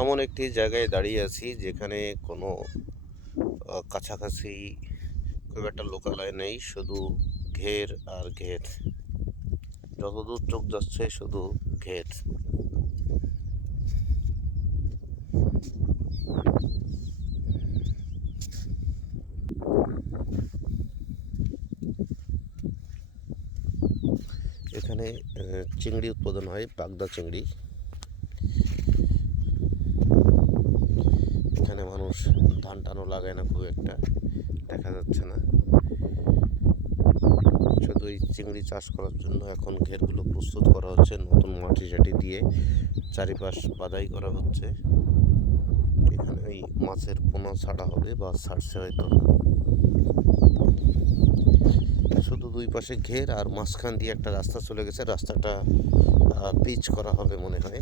এমন একটি জায়গায় দাঁড়িয়ে আছি যেখানে কোনো কাছাকাছি খুব একটা লোকালয় নেই, শুধু ঘের আর ঘের। যতদূর চোখ যাচ্ছে শুধু ঘের। এখানে চিংড়ি উৎপাদন হয়, বাগদা চিংড়ি। এখানে মানুষ ধান টানও লাগায় না, খুব একটা দেখা যাচ্ছে না। শুধু এই চিংড়ি চাষ করার জন্য এখন ঘেরগুলো প্রস্তুত করা হচ্ছে, নতুন মাটি টাটি দিয়ে চারিপাশ বাদাই করা হচ্ছে। এখানে ওই মাছের পোনা ছাড়া হবে বা ছাড়ছে হয়তো। শুধু দুই পাশে ঘের আর মাঝখান দিয়ে একটা রাস্তা চলে গেছে, রাস্তাটা পিচ করা হবে মনে হয়।